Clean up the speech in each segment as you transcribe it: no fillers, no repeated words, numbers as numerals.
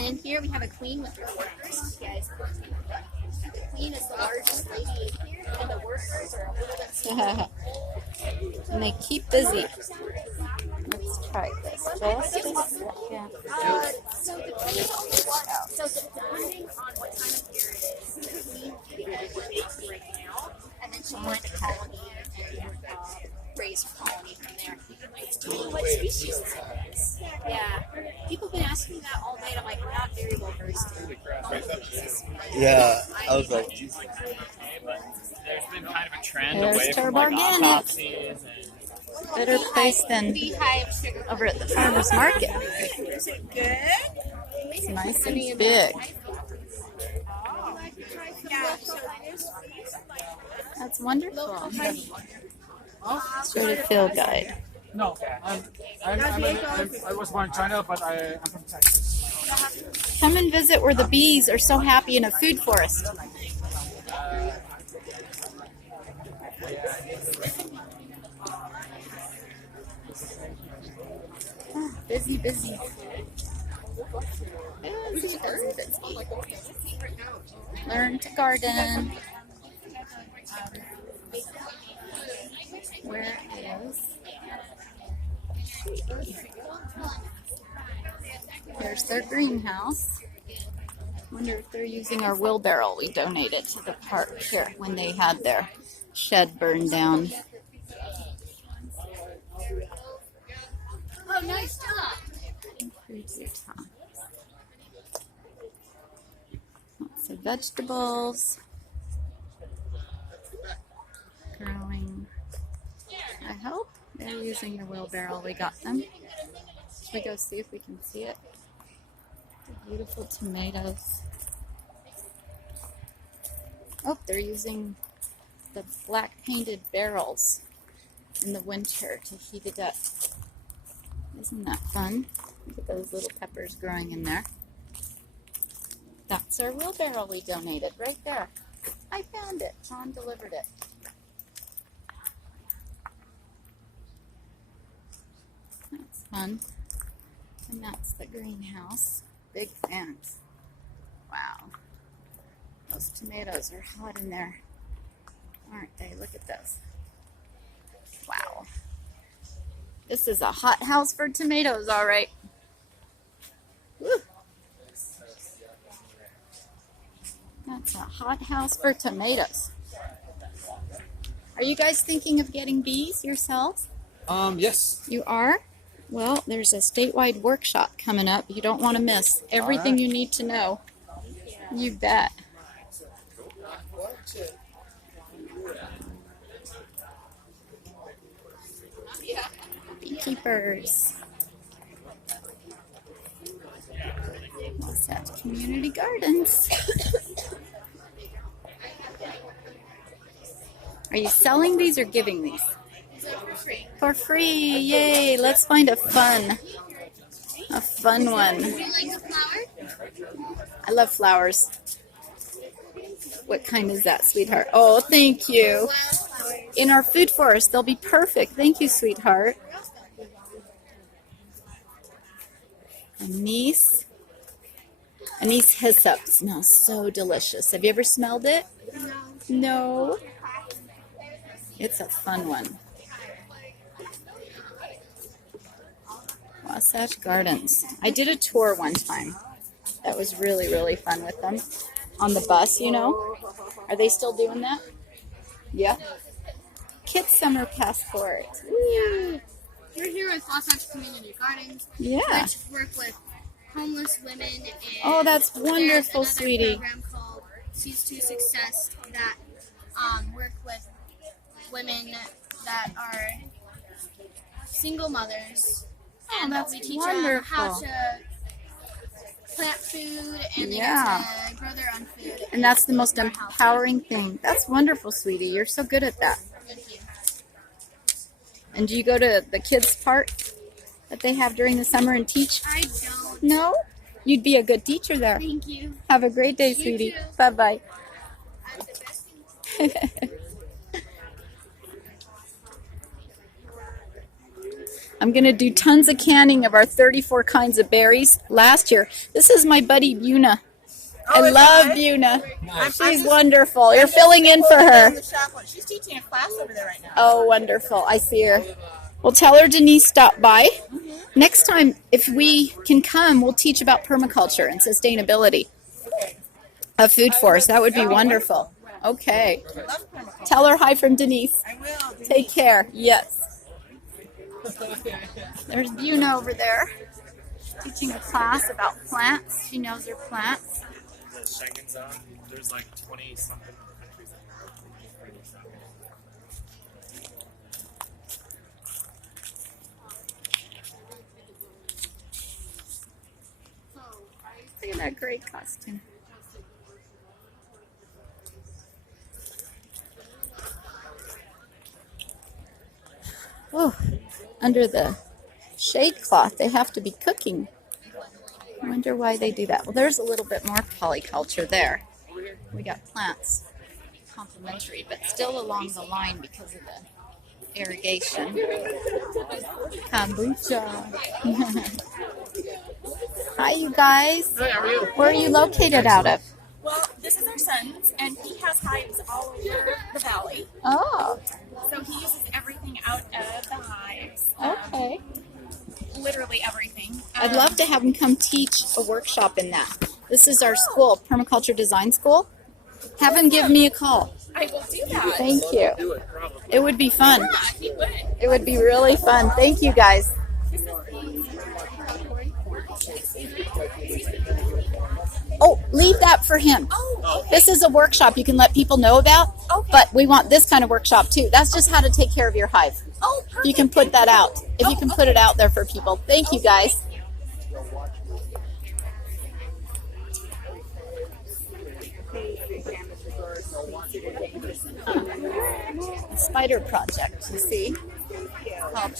And in here we have a queen with her workers. Yes. The queen is the largest lady in here, and the workers are a little bit smaller. And they keep busy. Let's try this. Just a second. So depending on what time of year it is, the queen bakes right now, and then she went to colony and raise her colony from there. Tell me what species this is. Yeah. People have been asking me that all day, and I'm like, we're not very well versed in bumblebees. Yeah, I was like, Jesus. There's been kind of a trend There's away from Turbo like Organic. autopsies and Better place than Beehive sugar. over at the farmer's market. Is it good? It's nice and big. Yeah, so it is. That's wonderful. Sort of field guide. No, I was born in China, but I'm from Texas. Come and visit where the bees are so happy in a food forest. Oh, busy, busy. Busy, busy, busy. Learn to garden. Where is... There's their greenhouse. Wonder if they're using our wheelbarrow we donated to the park here when they had their shed burned down. Oh, nice job. Lots of vegetables. Growing. I hope they're using the wheelbarrow. We got them. Should we go see if we can see it? The beautiful tomatoes. Oh, they're using the black painted barrels in the winter to heat it up. Isn't that fun? Look at those little peppers growing in there. That's our wheelbarrow we donated right there. I found it. John delivered it. That's fun. And that's the greenhouse. Big fans. Wow. Those tomatoes are hot in there, aren't they? Look at those. Wow. This is a hot house for tomatoes, all right. Woo. That's a hot house for tomatoes. Are you guys thinking of getting bees yourselves? Yes. You are? Well, there's a statewide workshop coming up. You don't want to miss everything you need to know. You bet. Beekeepers. Wasatch Community Gardens. Are you selling these or giving these? For free. Yay. Let's find a fun one. Do you like the flower? I love flowers. What kind is that, sweetheart? Oh, thank you. In our food forest, they'll be perfect. Thank you, sweetheart. Anise hyssop smells so delicious. Have you ever smelled it? No. It's a fun one. Wasatch Gardens. I did a tour one time. That was really, really fun with them. On the bus, you know. Are they still doing that? Yeah. Kids Summer Passport. Woo. We're here with Wasatch Community Gardens, Yeah. which work with homeless women. And Oh, that's wonderful, there's another sweetie. program called Seeds to Success that work with women that are single mothers. Oh, And that's we teach them how wonderful. to plant food and they Yeah. get to grow their own food. And that's the most our health. empowering thing. That's wonderful, sweetie. You're so good at that. Thank you. And do you go to the kids' part that they have during the summer and teach? I don't. No? You'd be a good teacher there. Thank you. Have a great day, sweetie. too. Bye-bye. I'm the best thing. I'm going to do tons of canning of our 34 kinds of berries last year. This is my buddy Buna. I love Buna. She's wonderful. You're filling in for her. She's teaching a class over there right now. Oh, wonderful. I see her. Well, tell her Denise stopped by. Next time, if we can come, we'll teach about permaculture and sustainability of food forests. That would be wonderful. Okay. Tell her hi from Denise. I will. Take care. Yes. There's Buna over there teaching a class about plants. She knows her plants. The Schengen zone, there's like 20 something countries in Look at that great costume. Oh, under the shade cloth, they have to be cooking. I wonder why they do that. Well, there's a little bit more polyculture there. We got plants, complementary, but still along the line because of the irrigation. Kombucha. Hi, you guys. Hey, how are you? Where are you located out of? Well, this is our son's, and he has hives all over the valley. Oh, So he uses everything out of the hives. okay. Literally everything. I'd love to have him come teach a workshop in that. This is our school, Permaculture Design School. Have him give me a call. I will do that. Thank you. It would be fun. Yeah, he would. It would be really fun. Thank you, guys. Oh, leave that for him. Oh, This is a workshop you can let people know about, but we want this kind of workshop too. That's just how to take care of your hive. oh, If you can put that out. If you can put it out there for people. Thank you, guys. A spider project, you see, called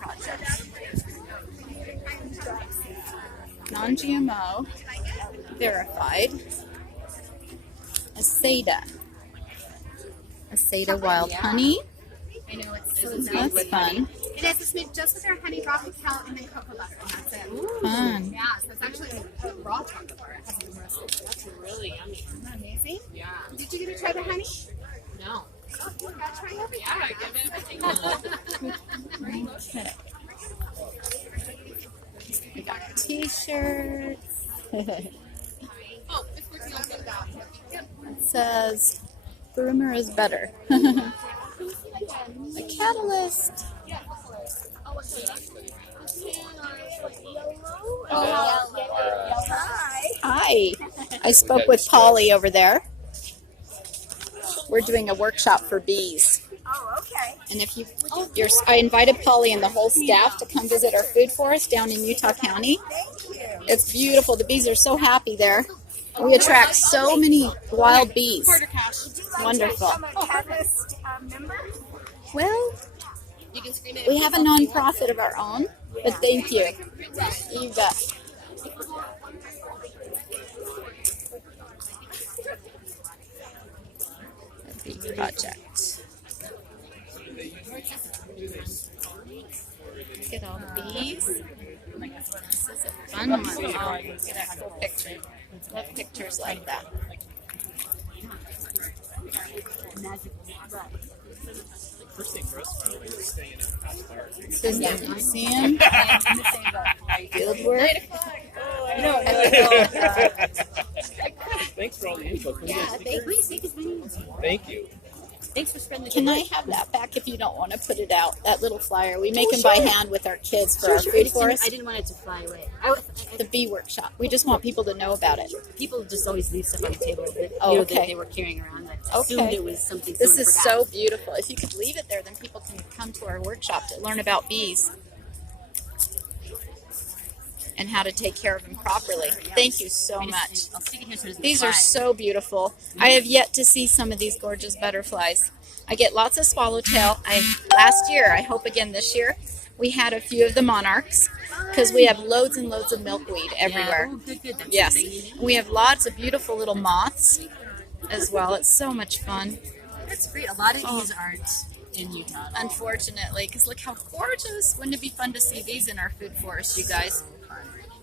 Project. Non-GMO, verified. Aceda wild honey. I know it's That's fun. It is. It's made just with our honey, raw cacao, and then cocoa butter, and that's it. Fun. Yeah, so it's actually a raw chocolate bar. It hasn't been roasted. That's really yummy. Isn't that amazing? Yeah. Did you get to try the honey? No. Oh, you gotta try everything. Yeah, I give it. Okay. We got T-shirts. It says, "Groomer is better." A catalyst. Hi. I spoke with Polly over there. We're doing a workshop for bees. Oh, okay. And if I invited Polly and the whole staff to come visit our food forest down in Utah County. It's beautiful. The bees are so happy there. We attract so many wild bees. Wonderful. Well, we have a non-profit of our own, but thank you. You bet. A bee project. Look at all the bees. This is a fun one. Oh, look at that cool picture. Love pictures like that. This is the museum. Field work. Thanks for all the info. Thank you. Thanks for spending the Can I have that back if you don't want to put it out? That little flyer. We make them by hand with our kids for our food forest. I didn't want it to fly away. The bee workshop. We just want people to know about it. People just always leave stuff on the table that, Oh, that okay. they were carrying around. I assumed it was something This someone is forgot. so beautiful. If you could leave it there, then people can come to our workshop to learn about bees and how to take care of them properly. Thank you so much. I'll stick it here so it doesn't These fly. are so beautiful. I have yet to see some of these gorgeous butterflies. I get lots of swallowtail. Last year, I hope again this year, we had a few of the monarchs because we have loads and loads of milkweed everywhere. Yeah. Oh, good. That's Yes. what they need. We have lots of beautiful little moths as well. It's so much fun. That's great. A lot of these aren't in Utah. unfortunately, because look how gorgeous. Wouldn't it be fun to see these in our food forest, you guys?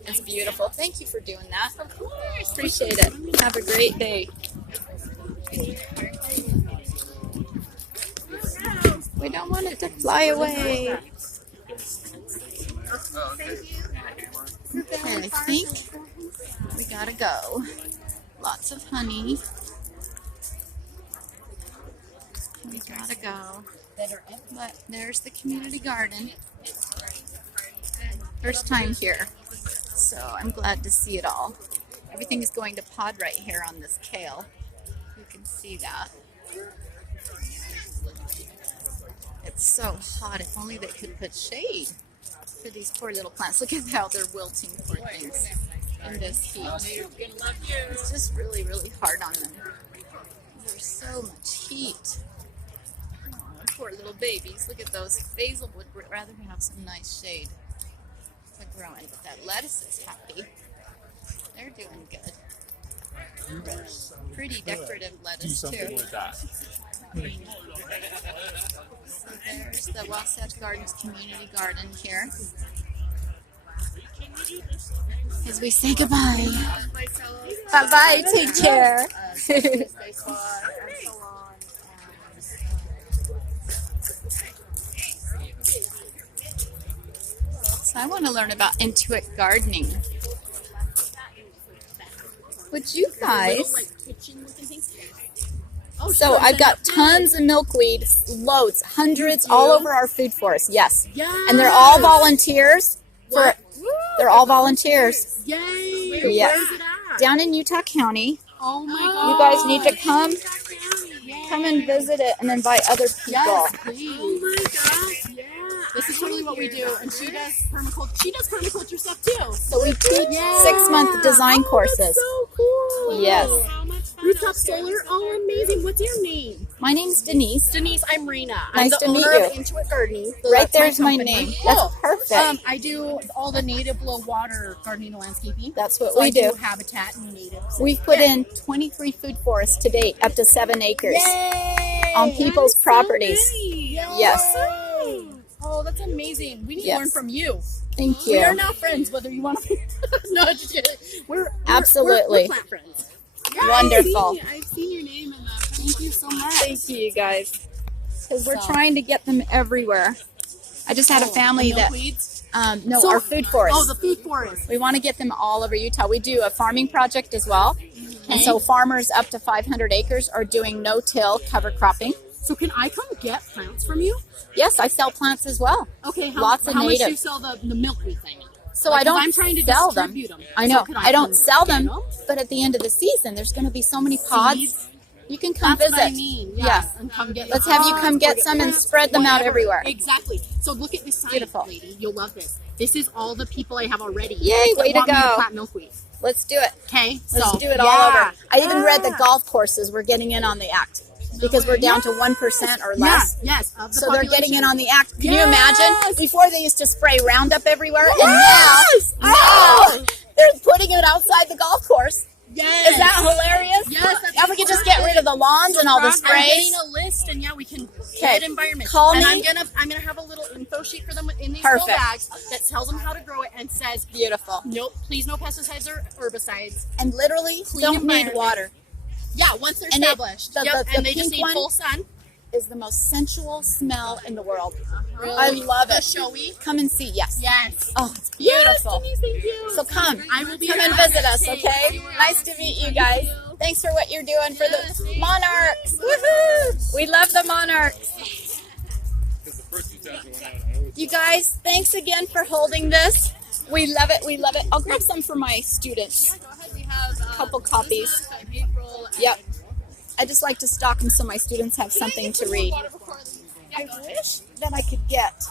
It's beautiful. Thank you for doing that. Of course. Appreciate it. Have a great day. We don't want it to fly away. Okay, I think we gotta go. Lots of honey. We gotta go. But there's the community garden. First time here, so I'm glad to see it all. Everything is going to pod right here on this kale. You can see that. It's so hot. If only they could put shade for these poor little plants. Look at how they're wilting, poor things, in this heat. It's just really, really hard on them. There's so much heat. Oh, poor little babies. Look at those. Basil would rather have some nice shade to grow in, but that lettuce is happy. They're doing good. Pretty decorative lettuce too. So there's the Wasatch Gardens Community Garden here. As we say goodbye. Bye-bye. Take care. So I want to learn about Intuit gardening. Would you guys? So I've got tons of milkweed, loads, hundreds, all over our food forest. Yes, and they're all volunteers. They're all volunteers. Yay! Yes, Where's it at? down in Utah County. Oh my god! You guys need to come and visit it and invite other people. Yes, please. Oh my gosh, yeah. This is totally what we do. And she does permaculture. She does permaculture stuff too. So we teach 6-month design courses. That's so cool. Yes. Rooftop solar. Oh, amazing. What's your name? My name's Denise. Denise, I'm Rena. Nice I'm the to meet owner you. of Intuit Gardening. So Right that's there's my company. name. Cool. That's perfect. I do all the native low water gardening and landscaping. That's what So we I do. habitat and natives. We've put in 23 food forests to date, up to 7 acres. Yay! On people's That is so properties. great. Yes. Yay! Oh, that's amazing. We need to Yes. learn from you. Thank We are you. now friends, whether you want to. No, just kidding. We're Absolutely. We're plant friends. Wonderful. I've seen your name in that. Thank you so much. Thank you, you guys. Because we're trying to get them everywhere. I just had a family that, no, So- our food forest. Oh, the food forest. We want to get them all over Utah. We do a farming project as well. And so farmers up to 500 acres are doing no-till cover cropping. So can I come get plants from you? Yes, I sell plants as well. Okay, Lots of how much do native. you sell the milkweed thing? So Like, I don't I'm trying to sell them. distribute them. I know. So could I don't come sell get them, but at the end of the season, there's going to be so many pods. Seeds? You can come That's visit. what I mean. Yeah. Yes. And come get Let's have you pods, come or get some and plants, spread them out whatever. everywhere. Exactly. So look at this sign, Beautiful. lady. You'll love this. This is all the people I have already. Yay, that way to want me go. plant milkweed. Let's do it. Okay, Let's so do it all over. I even read the golf courses were getting in on the act because we're down to 1% or less. Yes. Of the So they're getting in population. on the act. Can you Yes. imagine? Before they used to spray Roundup everywhere, Yes. and now they're putting it outside the golf course. Yes. Is that hilarious? Yes. That's Now we can just get rid of the lawns and all the I'm sprays. getting a list, and yeah, we can get environment. Call and me. I'm gonna have a little info sheet for them in these Perfect. little bags that tells them how to grow it and says, Beautiful. nope, please no pesticides or herbicides. And literally Clean don't need environment. water. Yeah, once they're And it- established. the- Yep, the and they just pink need one? full sun. Is the most sensual smell in the world. Really? I love it. Showy. Come and see. Yes. Yes. Oh, it's beautiful. Yes, Denise, thank you. So come. I will be Come and around. visit us, Hey, okay? you are Nice to meet you guys. Thank you. Thanks for what you're doing for Yes, the thank monarchs. you. Woohoo! We love the monarchs. Because the first few times I went out, I always You guys, thanks again for holding this. We love it. We love it. I'll grab some for my students. Go ahead. We have Couple copies. April. Yep. I just like to stock them so my students have something to read. I wish that I could get.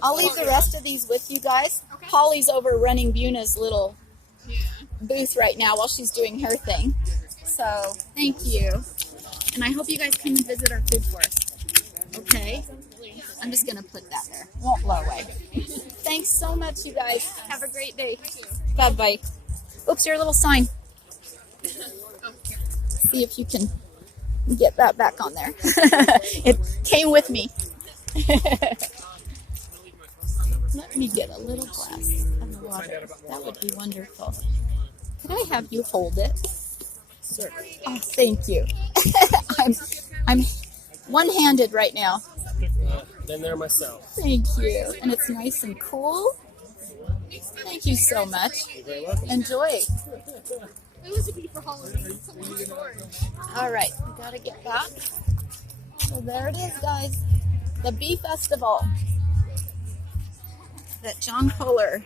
I'll leave the rest of these with you guys. Holly's over running Buna's little booth right now while she's doing her thing. So thank you. And I hope you guys come and visit our food forest. Okay? I'm just going to put that there. Won't blow away. Thanks so much, you guys. Have a great day. Bye-bye. Oops, your little sign. See if you can get that back on there. It came with me. Let me get a little glass of water. That would be wonderful. Could I have you hold it? Sir. Oh, thank you. I'm one-handed right now. Been there myself. Thank you. And it's nice and cool. Thank you so much. You're very welcome. Enjoy. It was a beautiful Halloween. Someone's story. All right, we gotta get back. So there it is, guys. The Bee Festival that John Kohler